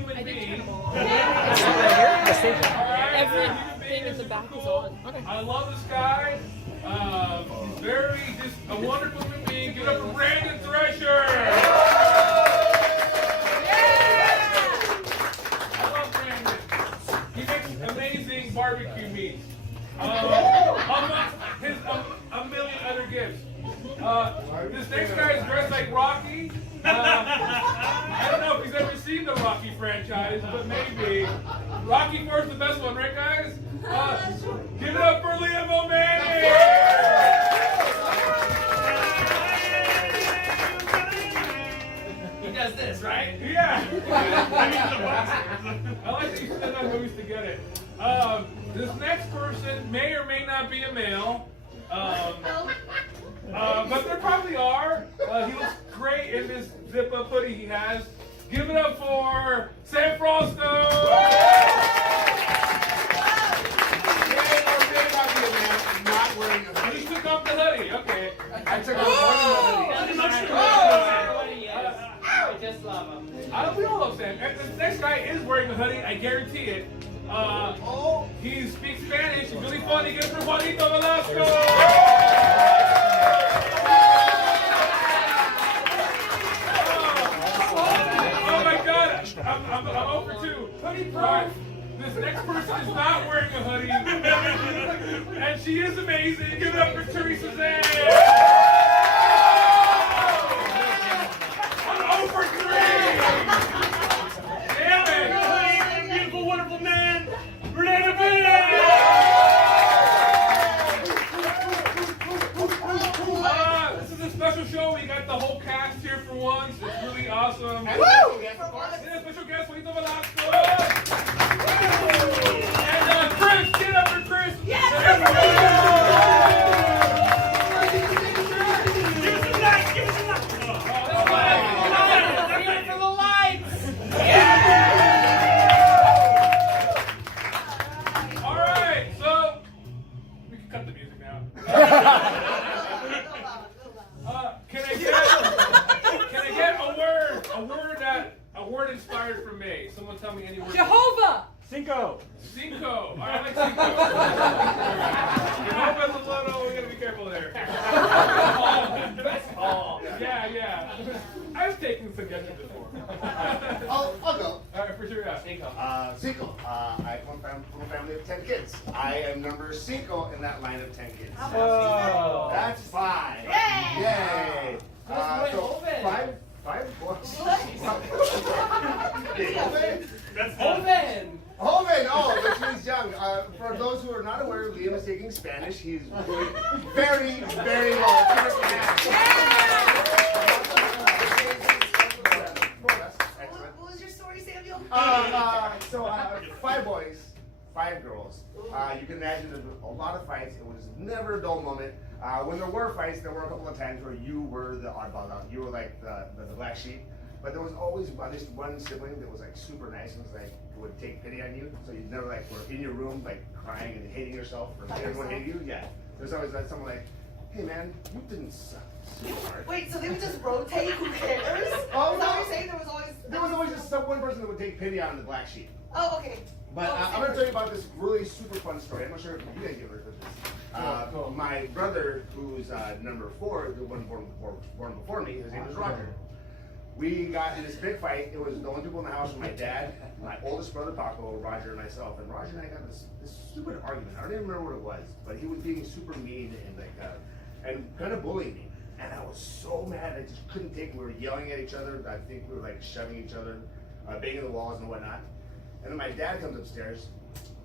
human being. Everything in the back is on. Okay. I love this guy. He's just a wonderful human being. Give it up for Brandon Thresher. I love Brandon. He makes amazing barbecue meats. Amongst his a million other gifts. This next guy is dressed like Rocky. I don't know if he's ever seen the Rocky franchise, but maybe. Rocky 4 is the best one, right, guys? Give it up for Liam O'Malley! He does this, right? Yeah. I like that you spend on movies to get it. This next person may or may not be a male. But there probably are. He looks great in this zip-up hoodie he has. Give it up for Sam Frosto! Not wearing a hoodie. He took off the hoodie. Okay. I took off one of the hoodies. I just love him. We all love Sam. And this next guy is wearing a hoodie. I guarantee it. He speaks Spanish. He's really funny. Give it for Juanito Velasco! I'm over 2. Hoodie proof. This next person is not wearing a hoodie. And she is amazing. Give it up for Teresa Zan. I'm over 3. Damn it. Beautiful, wonderful man. Renee This is a special show. We got the whole cast here for once. It's really awesome. Woo! Yeah, special guest, Juanito Velasco. And Chris, get up for Chris. Yes! Give us some lights, give us some lights. Give it for the lights. Yeah! All right, so we can cut the music now. Can I get a word inspired from me? Someone tell me any word. Jehovah. Cinco. All right, I like Cinco. Jehovah's a little. We gotta be careful there. Yeah. I've taken suggestions before. I'll go. All right, for sure. Yeah. Cinco. Cinco. I come from a family of 10 kids. I am number 5 in that line of 10 kids. Oh. That's 5. Yay! So 5 boys. That's Oven. Hoven, which means young. For those who are not aware, Liam is taking Spanish. He's doing very, very well. What was your story, Samuel? So 5 boys, 5 girls. You can imagine there's a lot of fights. It was never a dull moment. When there were fights, there were a couple of times where you were the oddball out. You were like the black sheep. But there was always at least one sibling that was like super nice and was like would take pity on you. So you never like were in your room like crying and hating yourself for everyone hating you. Yeah. There's always like someone like, hey man, you didn't suck so hard. Wait, so they would just rotate? Who cares? Oh, Is that no. what you're saying? There was always just one person that would take pity on the black sheep. Oh, okay. But I'm going to tell you about this really super fun story. I'm not sure if you guys ever heard of this. My brother, who's number 4, the one born before me, his name is Roger. We got in this big fight. It was the only people in the house were my dad, my oldest brother Paco, Roger, and myself. And Roger and I got this stupid argument. I don't even remember what it was, but he was being super mean and and kind of bullying me. And I was so mad. I just couldn't take it. We were yelling at each other. I think we were like shoving each other, banging the walls and whatnot. And then my dad comes upstairs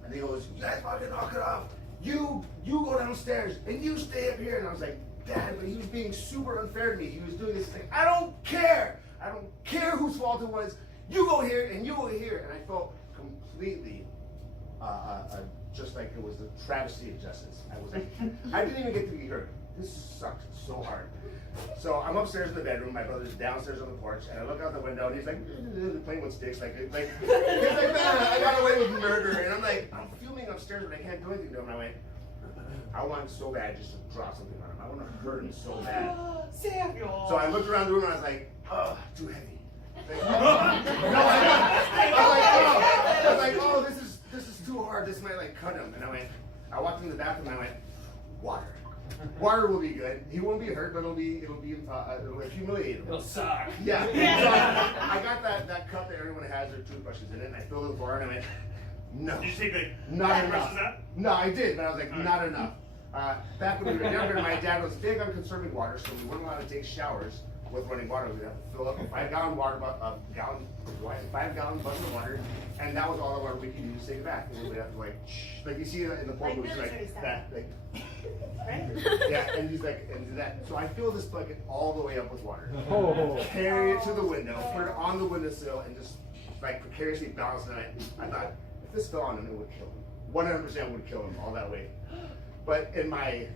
and he goes, "You guys fucking knock it off. You go downstairs and you stay up here." And I was like, "Dad," but he was being super unfair to me. He was doing this thing. I don't care whose fault it was. You go here and you go here. And I felt completely just like it was a travesty of justice. I was like, I didn't even get to be heard. This sucked so hard. So I'm upstairs in the bedroom. My brother's downstairs on the porch, and I look out the window, and he's like playing with sticks, like he's like, "Man, I got away with murder." And I'm like, I'm fuming upstairs, but I can't do anything to him. And I went, I want so bad just to drop something on him. I want to hurt him so bad. Samuel. So I looked around the room, and I was like, oh, too heavy. Like, no, I the bathroom and I went, water. Water will be good. He won't be hurt, but it'll humiliate him. It'll suck. Yeah. So I got that cup that everyone has their toothbrushes in it, and I filled it with water, and I went, no. Did you take like Not toothbrushes enough. out? No, I did, but I was like, not enough. Back when we were younger, my dad was big on conserving water, so we weren't allowed to take showers with running water. We'd have to fill up a 5-gallon bucket of water, and that was all the water we could use to take it back. And we'd have to like you see in the porn movies, military like style. that, like. Right? Yeah, and he's like, and do that. So I fill this bucket all the way up with water. Oh. Carry it to the window, put it on the windowsill, and just like precariously balance it. I thought, if this fell on him, it would kill him. 100% would kill him all that way. But in my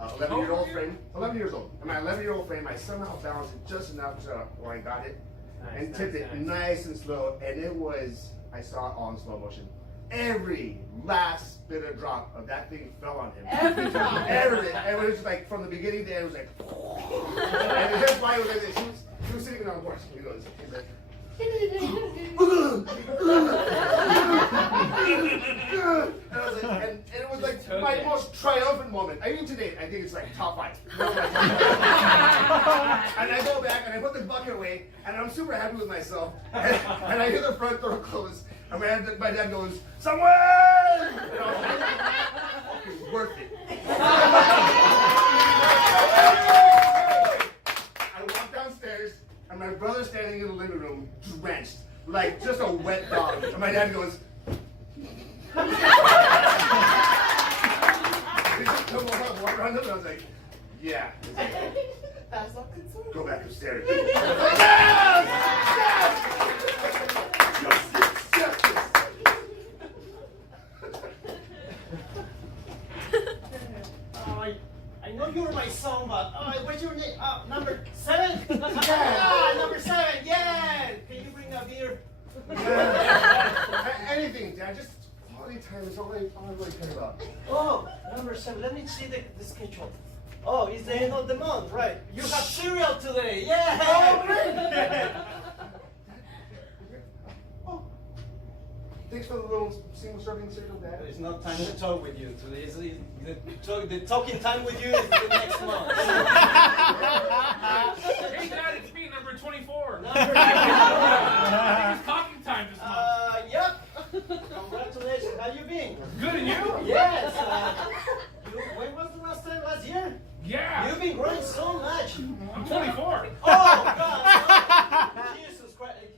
11-year-old frame, 11 years old, in my 11-year-old frame, I somehow balanced it just enough to when I got it, and tipped it nice and slow, and it was, I saw it all in slow motion. Every last bit of drop of that thing fell on him. Every drop. Every, and it was just like from the beginning to end, it was like, and his wife was like this. He was sitting on the porch. He goes, he's like, and I was like, and it was like my most triumphant moment. Even today, I think it's like top 5. And I go back and I put the bucket away, and I'm super happy with myself. And I hear the front door close, and my dad goes, "Someone!" And I was like, "Fucking worth it." I walk downstairs, and my brother's standing in the living room, drenched, like just a wet dog. And my dad goes, he just come over, walk around him, and I was like, yeah. That's not concerned. Go back upstairs. Yes! I know you're my son, but what's your name? Number 7? Number 7, yeah! Can you bring a beer? Anything, Dad, just quality time is all I really care about. Oh, number 7, let me see the schedule. Oh, it's the end of the month, right? You have cereal today, yeah! Oh, great! Oh, thanks for the little single serving cereal, Dad. There's no time to talk with you today. The talking time with you is the next month. Hey, Dad, it's me, number 24. Number It's talking time this month. Yep. Congratulations. How you been? Good, and you? Yes. When was the last time? Last year? Yeah. You've been growing so much. I'm 24. Oh, God. Jesus Christ.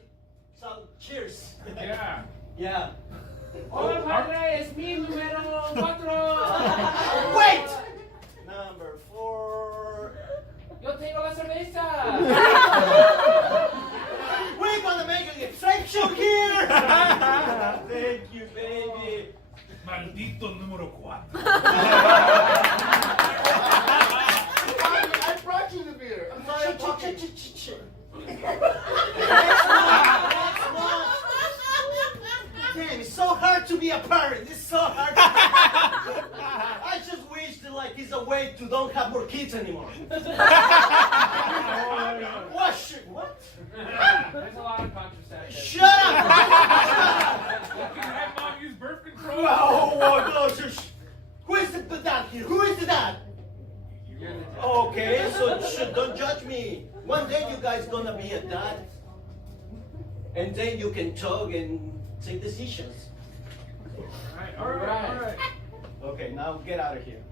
So, cheers. Yeah. Yeah. Hola, padre, es mi número 4. Wait! Number 4. Yo tengo la cerveza. We're gonna make an exception here! Thank you, baby. Maldito número 4. I brought you the beer. I'm sorry. Next month. Damn, it's so hard to be a parent. It's so hard. I just wish that like it's a way to don't have more kids anymore. What? What? There's a lot of contraception. Shut up! You can have mom use birth control. No, shush. Who is the dad here? Who is the dad? Okay, so don't judge me. One day you guys gonna be a dad, and then you can talk and take decisions. All right. Okay, now get out of here.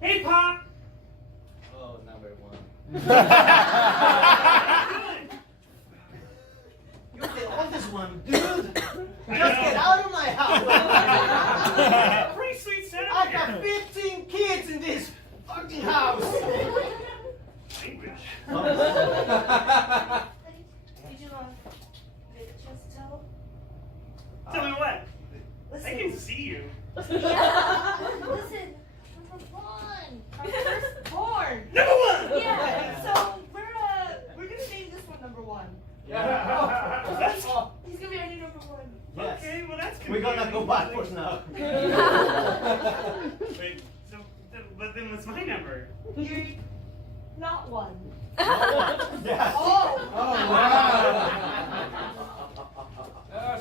Hey, Pop! Oh, number 1. You're the oldest one, dude. Just get out of my house. Pretty sweet setup I here. got 15 kids in this fucking house. Language. Did you get a chance to tell? Tell me what? I Listen. can see you. Yeah. Listen. Number 1. Our firstborn. Number 1! Yeah. So we're gonna name this one number 1. That's, He's gonna be our new number 1. Yes. okay, well that's We're gonna go backwards now. Wait, so, but then what's my number? You're not one. Yeah. Oh!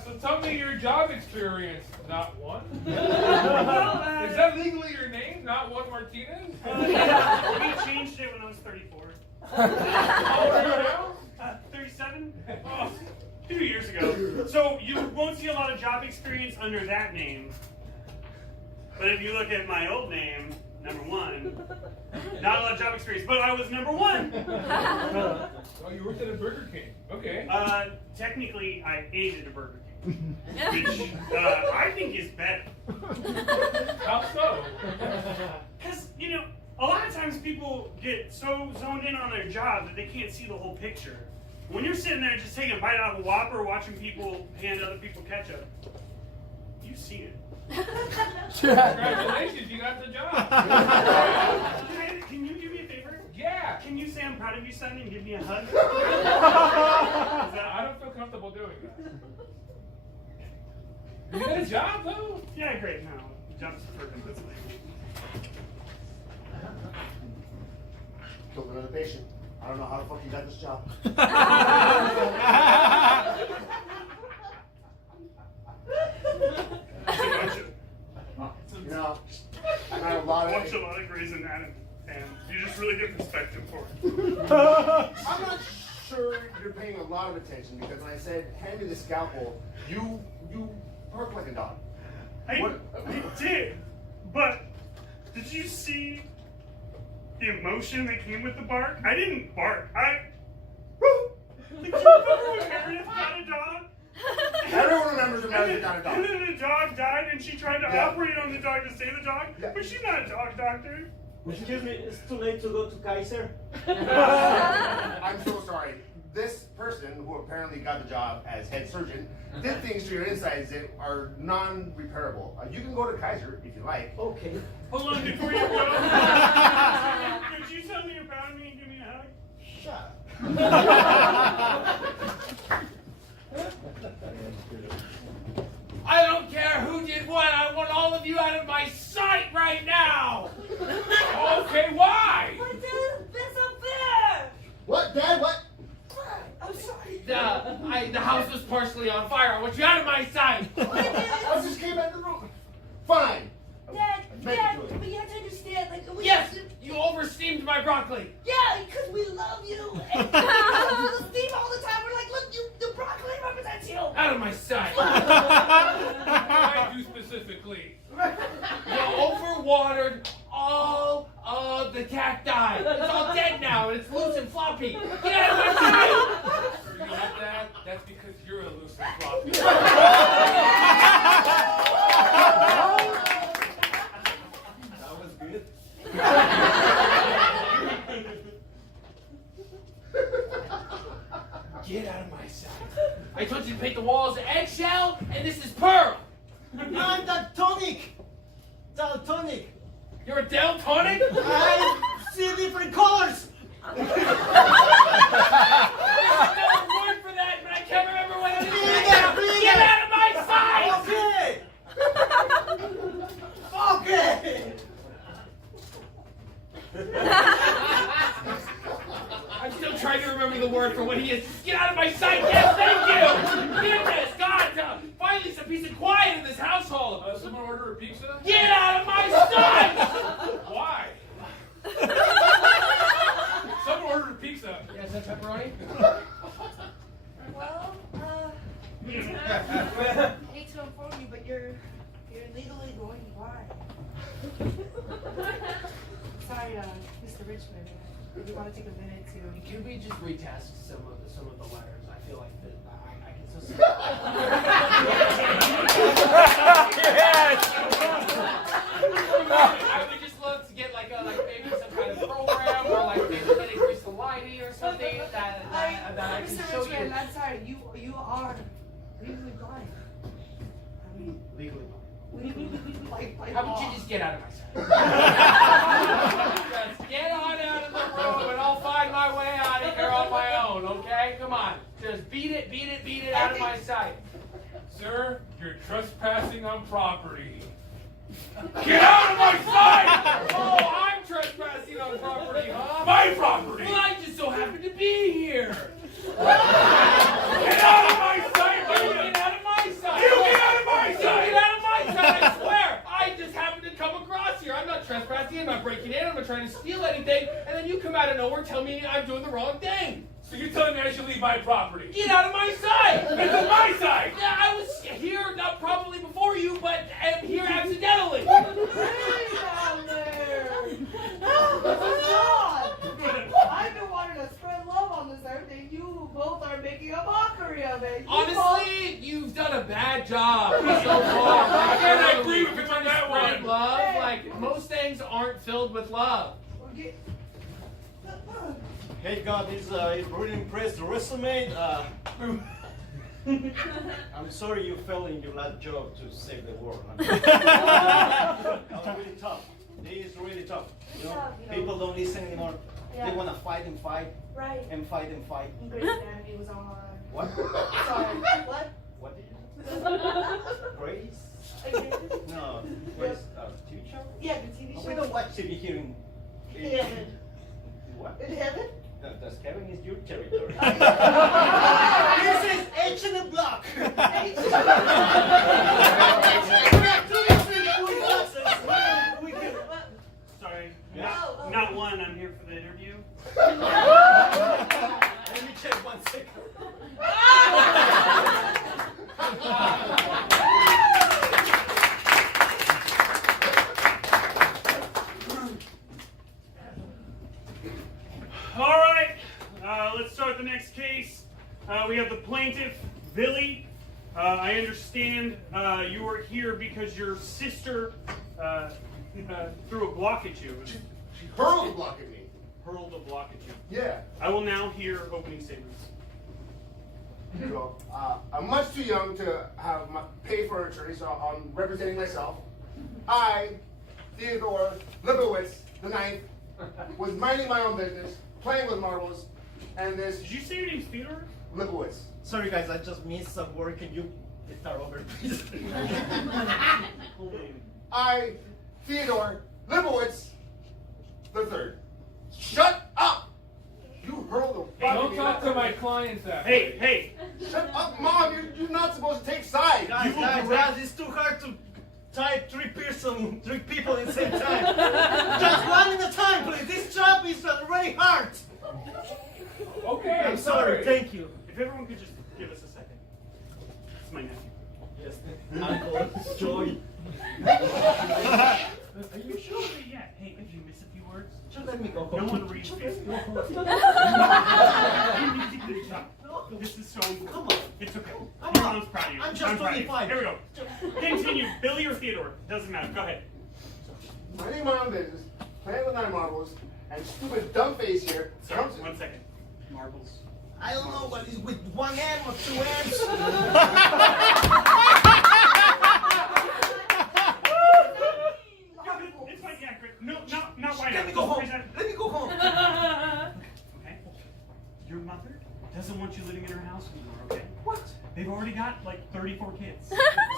So tell me your job experience. Not one. Well, Is that legally your name? Not one Martinez? we changed it when I was 34. How old are you now? 37? Oh, 2 years ago. So you won't see a lot of job experience under that name. But if you look at my old name, number 1, not a lot of job experience, but I was number 1. Oh, you worked at a Burger King. Okay. Technically, I ate at a Burger King, which I think is better. How so? Because, you know, a lot of times people get so zoned in on their job that they can't see the whole picture. When you're sitting there just taking a bite out of a Whopper, watching people hand other people ketchup, you see it. Congratulations, you got the job. Can you do me a favor? Yeah. Can you say I'm proud of you, son, and give me a hug? I don't feel comfortable doing that. You got a job though? Yeah, great. No, the job's perfect. That's fine. Killed another patient. I don't know how the fuck you got this job. You know, I got a lot I watch a of. lot of Grey's Anatomy, and you just really get perspective for it. I'm not sure you're paying a lot of attention because when I said hand me the scalpel, you bark like a dog. I What? did, but did you see the emotion that came with the bark? I didn't bark. Woo! Did you remember when Meredith got a dog? Everyone remembers when Meredith got a dog. And then the dog died, and she tried to Yeah. operate on the dog to save the dog, Yeah. but she's not a dog doctor. Excuse me, it's too late to go to Kaiser. I'm so sorry. This person, who apparently got the job as head surgeon, did things to your insides that are non-repairable. You can go to Kaiser if you like. Okay. Hold on, before you go, could you tell me you're proud of me and give me a hug? Shut I don't care who did what. I want all of you out of my sight right now. Okay, why? But Dad, that's unfair! What, Dad? What? I'm sorry. The house was partially on fire. I want you out of my sight. I just came out of the room. Fine. Dad, Make Dad, it good. but you have to understand, like, we Yes, you oversteamed my broccoli. Yeah, because we love you. And we love you to steam all the time. We're like, look, the broccoli represents you. Out of my sight. I do specifically. You overwatered all of the cacti. It's all dead now, and it's loose and floppy. Get out of my sight. You know what, Dad? That's because you're a loose and floppy. That was good. Get out of my sight. I told you to paint the walls eggshell, and this is pearl. I'm daltonic. Daltonic. You're a daltonic? I see different colors. There's another word for that, but I can't remember what it is. Get out of my sight! Okay. I'm still trying to remember the word for what he is. Get out of my sight! Yes, thank you! Goodness, God, finally some peace and quiet in this household. Someone order a pizza? Get out of my sight! Why? Someone ordered a pizza. Yes, that's pepperoni? Well, I hate to inform you, but you're legally going blind. Sorry, Mr. Richmond. We want to take a minute to. Can we just retest some of the letters? I feel like that I can so see. I would just love to get like maybe some kind of program or like maybe increase the lighting or something that I can Mr. show Richmond, you. I'm sorry. You are legally blind. I mean, Legally. like How about you just get out of my sight? Just get on out of the room and I'll find my way out of here on my own, okay? Come on. Just beat it out of my sight. Sir, you're trespassing on property. Get out of my sight! Oh, I'm my property. Well, I just so happen to be here. Get out of my sight, You will get out of my sight. You get out of my You sight. get out of my sight, I swear. I just happened to come across here. I'm not trespassing. I'm not breaking in. I'm not trying to steal anything. And then you come out of nowhere and tell me I'm doing the wrong thing. So you're telling me I should leave my property? Get out of my sight. This is my side. Yeah, I was here, not probably before you, but I'm here accidentally. Hey down there! Oh, God! I've been wanting to spread love on this earth, and you both are making a mockery of it. You Honestly, you've done a bad job so far. Again, I agree with you on that Spread one. love, like most things aren't filled with love. both- Get- Hey God, it's really impressed. The resume. I'm sorry you fell in your last job to save the world. That was really tough. It is really tough. You know, people don't listen anymore. Yeah. They wanna fight and fight Right. and fight and fight. Grace Anatomy was on. What? Sorry. What? What did you? Grace? No. Grace, TV show? Yeah, the TV show. We don't watch TV here in. Heaven. What? In heaven? That's Kevin is your territory. This is H in the block. Sorry. Yeah. Not one. I'm here for the interview. Let me check 1 second. All right. Let's start the next case. We have the plaintiff, Billy. I understand you are here because your sister threw a block at you. She hurled a block at me. Hurled a block at you. Yeah. I will now hear opening statements. So, I'm much too young to pay for an attorney, so I'm representing myself. I, Theodore Lebowitz, the ninth, was minding my own business, playing with marbles, and this Did you say your name's Theodore? Lebowitz. Sorry guys, I just missed some work. Can you start over, please? Full name. I, Theodore Lebowitz, the third. Shut up! You hurled a block at Don't me. talk to my clients that Hey, hey. Shut up, Mom! You're not supposed to take sides. Guys, it's too hard to type three people at the same time. Just one at a time, please. This job is already hard. Okay, I'm sorry. Thank you. If everyone could just give us a second. It's my nephew. Yes, Uncle Joy. Are you sure? Yeah. Hey, if you miss a few words, Just let me go home. no one reads Facebook. You need to get a job. This is so important. Come on. It's okay. Come Your on. mom's proud of you. I'm just proud of you. 25. Here we go. Continue. Billy or Theodore. Doesn't matter. Go ahead. Minding my own business, playing with my marbles, and stupid dumb face here Sorry, comes. 1 second. Marbles. I don't know what is with one M or two M's. It's fine. Yeah, great. No, not right now. Let me go home. Let me go home. Okay. Your mother doesn't want you living in her house anymore, okay? What? They've already got like 34 kids.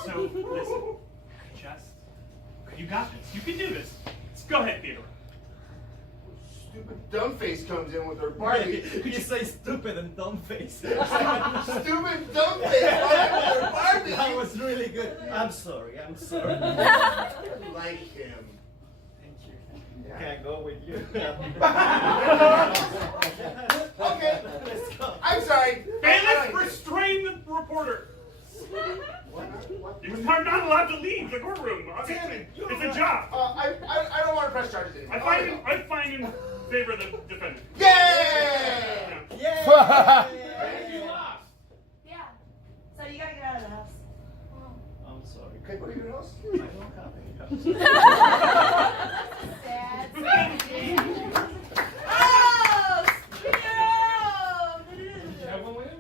So listen, you got this. You can do this. Go ahead, Theodore. Stupid dumb face comes in with her Barbie. You say stupid and dumb face. Stupid dumb face comes in with her Barbie. That was really good. I'm sorry. I'm sorry. Like him. Thank you. Can I go with you? Okay. Let's go. I'm sorry. Bailiff, restrain the reporter. You're not allowed to leave the courtroom. Obviously. It's a job. I don't want to press charges anymore. I find in favor of the defendant. Yay! Yay! You lost. Yeah. So you gotta get out of the house. I'm sorry. Can I go to your house? I don't have any house. Sad. Oh, Do you have one with you?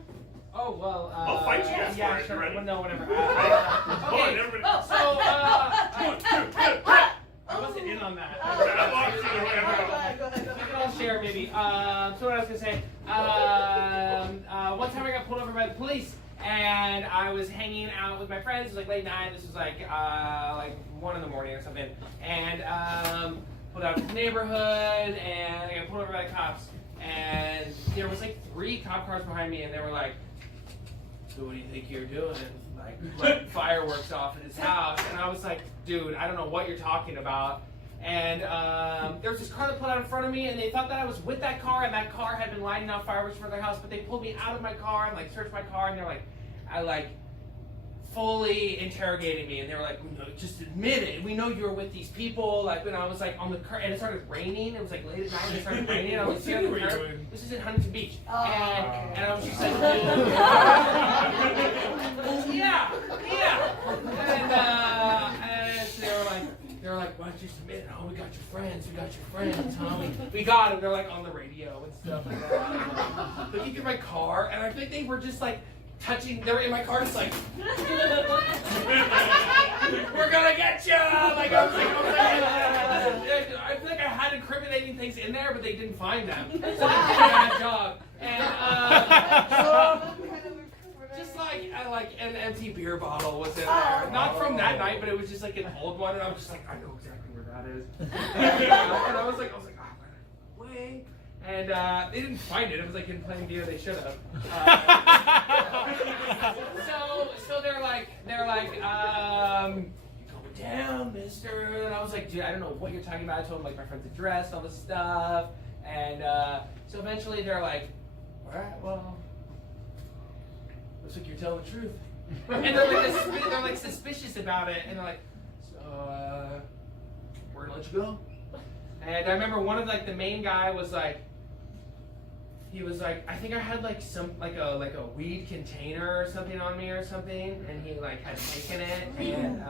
Oh, well, I'll fight you guys yeah, for it, sure. ready? Well, no, whatever. Hold on, Okay, everybody. so, I wasn't in on that. lost you. Go ahead, go ahead, go We ahead. can all share, maybe. So what I was gonna say, one time I got pulled over by the police, and I was hanging out with my friends. It was like late night. This was like 1 in the morning or something. And pulled out of the neighborhood, and I got pulled over by the cops. And there was like 3 cop cars behind me, and they were like, "So what do you think you're doing?" Like fireworks off at his house. And I was like, "Dude, I don't know what you're talking about." And there was this car that pulled out in front of me, and they thought that I was with that car, and that car had been lighting off fireworks for their house. But they pulled me out of my car and like searched my car, and they're like, fully interrogating me, and they were like, "No, just admit it. We know you were with these people." Like when I was like on the curb, and it started raining. It was like late at night, and it started raining. I was sitting on the curb. This is in Huntington Beach, and I was just like, yeah. And so they were like, "Why don't you submit it? Oh, we got your friends, huh? We got them." They're like on the radio and stuff like that. Looking through my car, and I think they were just like touching. They were in my car, just like, "We're gonna get you!" Like I feel like I had incriminating things in there, but they didn't find them, so they did a bad job. And just like an empty beer bottle was in there. Not from that night, but it was just like an old one, and I was just like, I know exactly where that is. And I was like, wait. And they didn't find it. It was like in plain view. They should have. So they're like, you going down, mister? And I was like, dude, I don't know what you're talking about. I told them like my friend's address, all this stuff. And so eventually they're like, all right, well, looks like you're telling the truth. And they're like suspicious about it. And they're like, so we're gonna let you go. And I remember one of like the main guy was like, he was like, I think I had like some like a weed container or something on me or something, and he like had taken it, and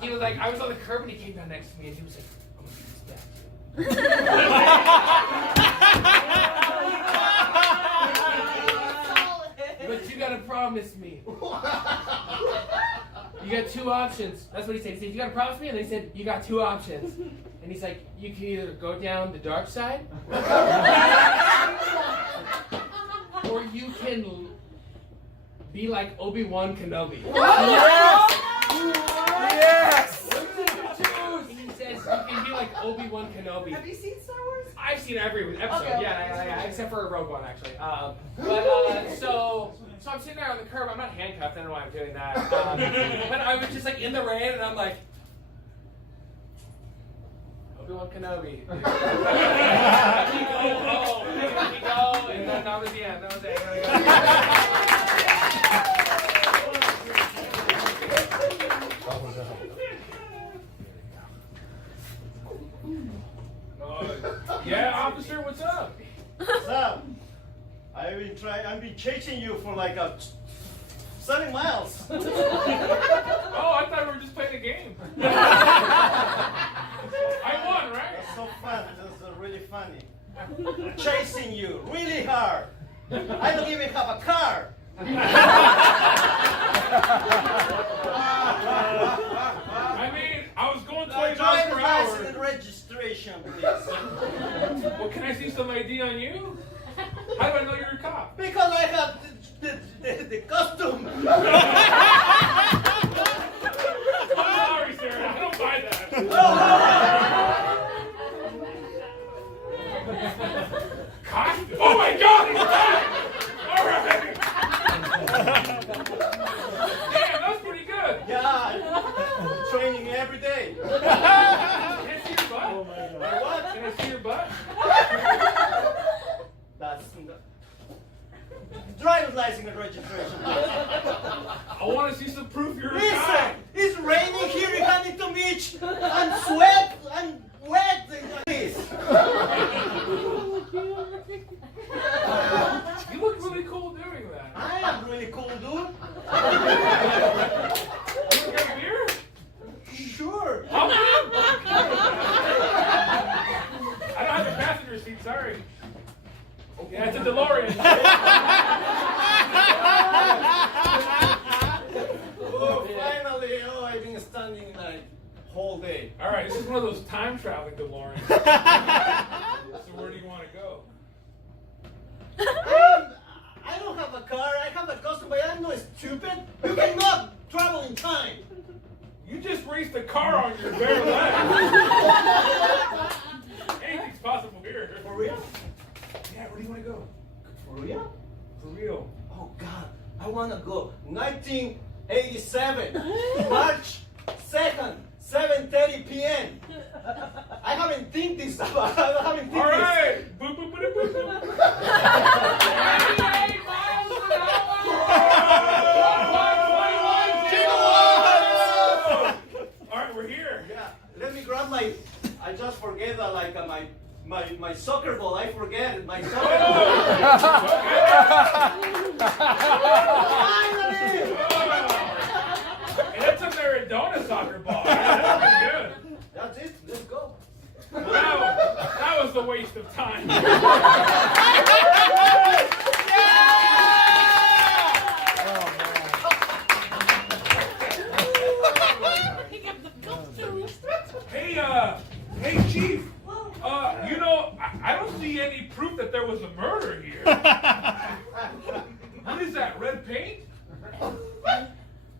he was like, I was on the curb and he came down next to me and he was like, I'm gonna give this back. But you gotta promise me. You got 2 options. That's what he said. He said, you gotta promise me, and then he said, you got 2 options. And he's like, you can either go down the dark side, or you can be like Obi-Wan Kenobi. Yes! Yes! And he says, you can be like Obi-Wan Kenobi. Have you seen Star Wars? I've seen every episode, Okay. yeah, except for Rogue One, actually. So I'm sitting there on the curb. I'm not handcuffed. I don't know why I'm doing that. But I was just like in the rain, and I'm like, Obi-Wan Kenobi. Let me go home. Let me go, and then that was the end. That was it. Yeah, officer, what's up? What's up? I've been chasing you for like 7 miles. Oh, I thought we were just playing a game. I won, right? That's so fun. That's really funny. Chasing you really hard. I don't even have a car. I mean, I was going 20 miles Driver's per license hour. and registration, please. Well, can I see some ID on you? How do I know you're a cop? Because I have the costume. I'm sorry, sir. I don't buy that. Costume? Oh my God! All right. Damn, that's pretty good. Yeah, I'm training every day. Can I see your butt? Oh my God. What? Can I see your butt? That's driver's license and registration. I want to see some proof you're a Listen, cop. it's raining here in Huntington Beach. I'm wet. Please. You look really cool doing that. I am really cool, dude. You want to get a beer? Sure. I'll come. I don't have a passenger seat, sorry. Yeah, it's a DeLorean. Oh, finally. Oh, I've been standing like whole day. All right, this is one of those time traveling DeLoreans. So where do you want to go? I don't have a car. I have a costume, but I'm not stupid. You cannot travel in time. You just raced a car on your bare legs. Anything's possible here. For real? Yeah, where do you want to go? For real? For real. Oh God, I wanna go 1987, March 2nd, 7:30 p.m. I haven't think this about. I haven't think All this. right. Boop, boop, boop, boop, boop. 98 miles an hour. 1.1 All right, we're here. Yeah, let me grab my. I just forget that my soccer ball. I forget my soccer ball. Finally! And that's a Maradona soccer ball. That's pretty good. That's it. Let's go. That was a waste of time. Hey, Chief. I don't see any proof that there was a murder here. What is that? Red paint?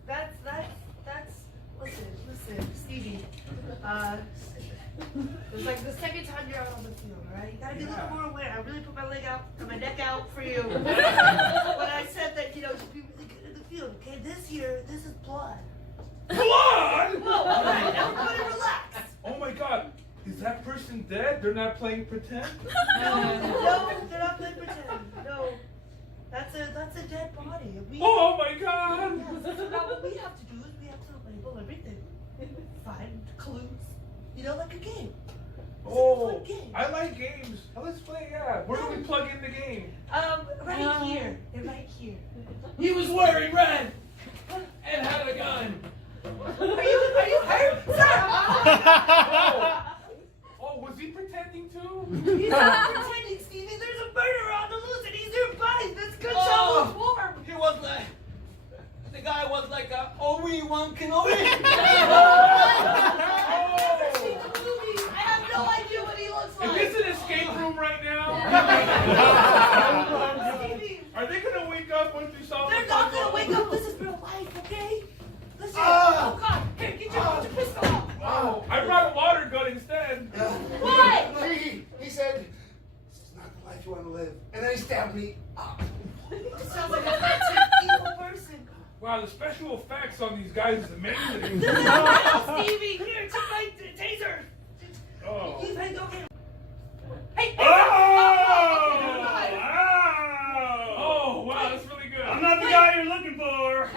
That's listen, Stevie. It's like the second time you're out on the field, right? You gotta be a little more aware. I really put my leg out and my neck out for you. When I said that, you should be really good in the field. Okay, this year, this is blood. Blood? All right, everybody relax. Oh my God. Is that person dead? They're not playing pretend? No, they're not playing pretend. No. That's a dead body. Oh my God. Yes, so now what we have to do is we have to label everything. Find clues. Like a game. Oh, I like games. Let's play, yeah. Where do we plug in the game? Right here. They're right here. He was wearing red and had a gun. Are you hurt? Sir! Oh, was he pretending too? He's not pretending, Stevie. There's a murderer on the loose and he's nearby. This good show is warm. He was like. The guy was like a Obi-Wan Kenobi. I have no idea what he looks Is like. this an escape room right now? Stevie, Are they gonna wake up once you solve they're the not puzzle? gonna wake up. This is real life, okay? Listen. Oh God! Here, get your pistol out. Oh, I brought a water gun instead. What? He said, "This is not the life you want to live," and then he stabbed me. Sounds like a evil person. Wow, the special effects on these guys is amazing. This is real, Stevie. Here, take my taser. Oh. You hey, go get him. Hey! Oh! Oh, wow, that's really good. I'm not the guy you're looking for.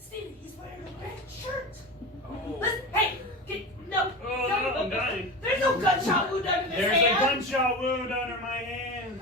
Stevie, he's wearing a red shirt. Oh. Listen, hey, no. Oh, no, I'm dying. There's no gunshot wound under this There's a hand. gunshot wound under my hand.